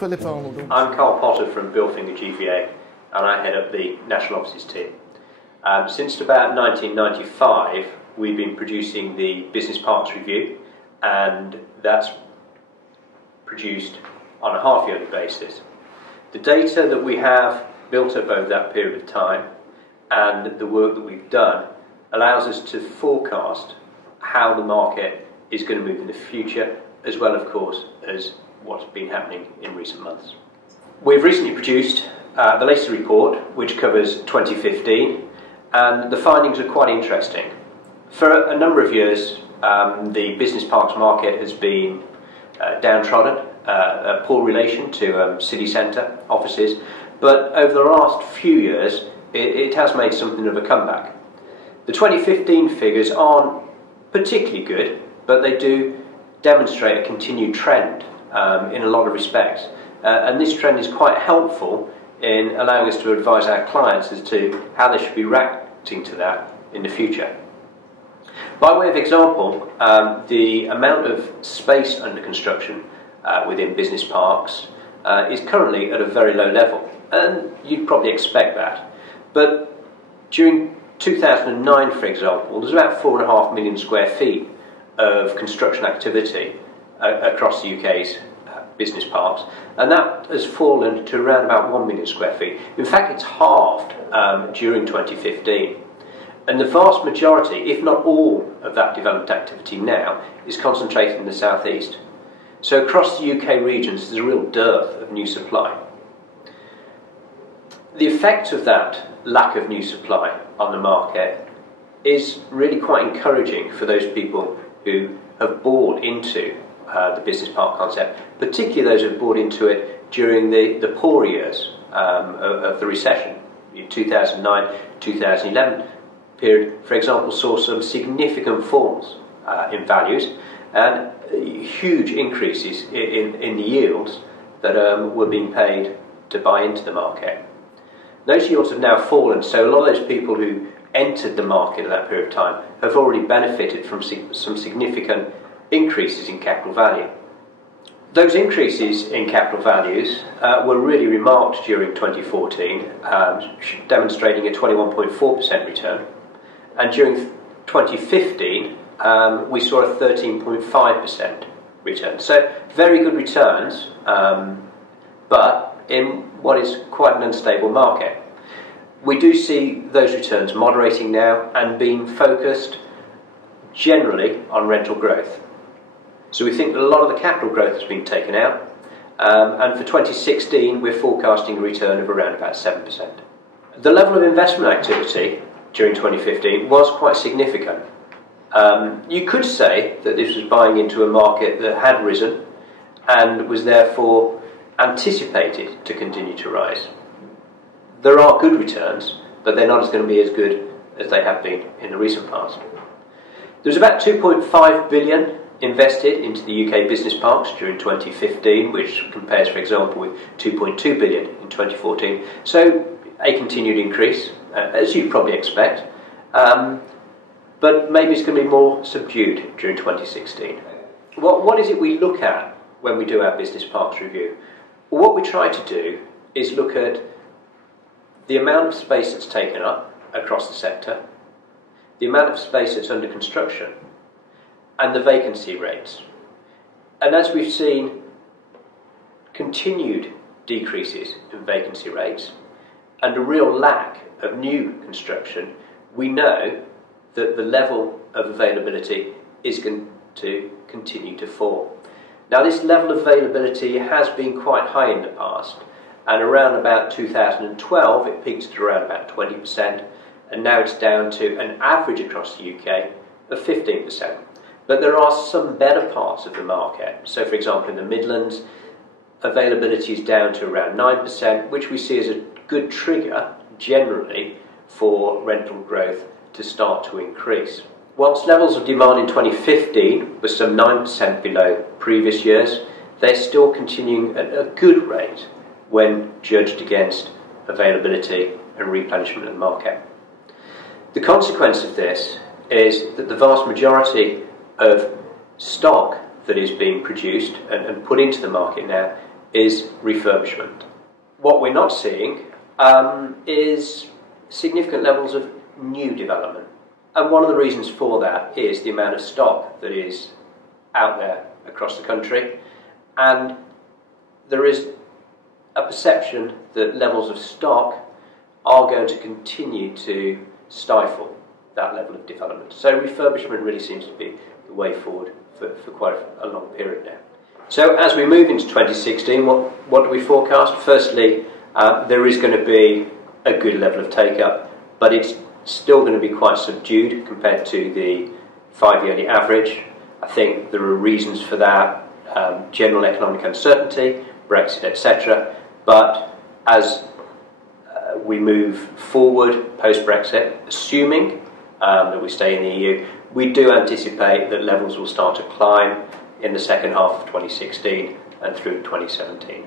Philip Arnold. I'm Carl Potter from Bilfinger GVA, and I head up the National Offices team. Since about 1995, we've been producing the Business Parks Review, and that's produced on a half-yearly basis. The data that we have built up over that period of time and the work that we've done allows us to forecast how the market is going to move in the future, as well, of course, as what's been happening in recent months. We've recently produced the latest report, which covers 2015, and the findings are quite interesting. For a number of years, the business parks market has been downtrodden, a poor relation to city centre offices, but over the last few years, it has made something of a comeback. The 2015 figures aren't particularly good, but they do demonstrate a continued trend in a lot of respects, and this trend is quite helpful in allowing us to advise our clients as to how they should be reacting to that in the future. By way of example, the amount of space under construction within business parks is currently at a very low level, and you'd probably expect that. But during 2009, for example, there's about 4.5 million square feet of construction activity across the UK's business parks, and that has fallen to around about 1 million square feet. In fact, it's halved during 2015. And the vast majority, if not all, of that development activity now is concentrated in the southeast. So across the UK regions, there's a real dearth of new supply. The effect of that lack of new supply on the market is really quite encouraging for those people who have bought into the business park concept, particularly those who have bought into it during the poor years of the recession. In 2009, 2011 period, for example, saw some significant falls in values and huge increases in the yields that were being paid to buy into the market. Those yields have now fallen, so a lot of those people who entered the market at that period of time have already benefited from some significant increases in capital value. Those increases in capital values were really remarked during 2014, demonstrating a 21.4% return, and during 2015 we saw a 13.5% return. So very good returns, but in what is quite an unstable market. We do see those returns moderating now and being focused generally on rental growth. So we think that a lot of the capital growth has been taken out, and for 2016 we're forecasting a return of around about 7%. The level of investment activity during 2015 was quite significant. You could say that this was buying into a market that had risen and was therefore anticipated to continue to rise. There are good returns, but they're not going to be as good as they have been in the recent past. There's about 2.5 billion invested into the UK business parks during 2015, which compares, for example, with 2.2 billion in 2014. So a continued increase, as you'd probably expect, but maybe it's going to be more subdued during 2016. What is it we look at when we do our business parks review? Well, what we try to do is look at the amount of space that's taken up across the sector, the amount of space that's under construction, and the vacancy rates. And as we've seen continued decreases in vacancy rates and a real lack of new construction, we know that the level of availability is going to continue to fall. Now, this level of availability has been quite high in the past, and around about 2012 it peaked at around about 20%, and now it's down to an average across the UK of 15%. But there are some better parts of the market. So, for example, in the Midlands, availability is down to around 9%, which we see as a good trigger, generally, for rental growth to start to increase. Whilst levels of demand in 2015 were some 9% below previous years, they're still continuing at a good rate when judged against availability and replenishment of the market. The consequence of this is that the vast majority of stock that is being produced and put into the market now is refurbishment. What we're not seeing is significant levels of new development. And one of the reasons for that is the amount of stock that is out there across the country. And there is a perception that levels of stock are going to continue to stifle that level of development. So refurbishment really seems to be the way forward for quite a long period now. So as we move into 2016, what do we forecast? Firstly, there is going to be a good level of take-up, but it's still going to be quite subdued compared to the 5-yearly average. I think there are reasons for that, general economic uncertainty, Brexit, etc. But as we move forward post-Brexit, assuming that we stay in the EU, we do anticipate that levels will start to climb in the second half of 2016 and through 2017.